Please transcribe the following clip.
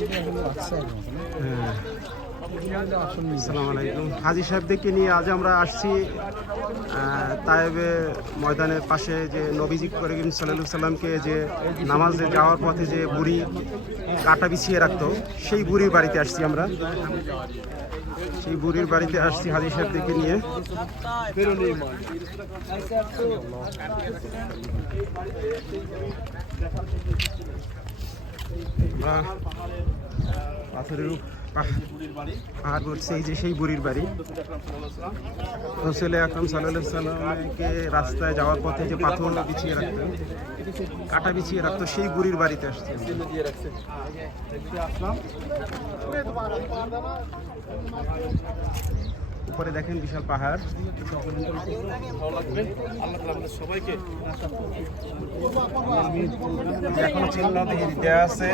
আসসালামু আলাইকুম। হাজী সাহেবদেরকে নিয়ে আজ আমরা আসছি তায়েবে ময়দানের পাশে, যে নবীজি করিম সাল্লাল্লাহু আলাইহি সাল্লামকে যে নামাজে যাওয়ার পথে যে বুড়ি কাটা বিছিয়ে রাখতো, সেই বুড়ির বাড়িতে আসছি আমরা। সেই বুড়ির বাড়িতে আসছি হাজী সাহেবদেরকে নিয়ে। পাথরের পাহাড় করছে, এই যে সেই বুড়ির বাড়ি। রাসূল আকরাম সাল্লাল্লাহু আলাইহি সাল্লামকে রাস্তায় যাওয়ার পথে যে পাথর বিছিয়ে রাখতেন, কাটা বিছিয়ে রাখতো, সেই বুড়ির বাড়িতে আসছে। উপরে দেখেন বিশাল পাহাড়। এখনো চিহ্ন দেওয়া আছে।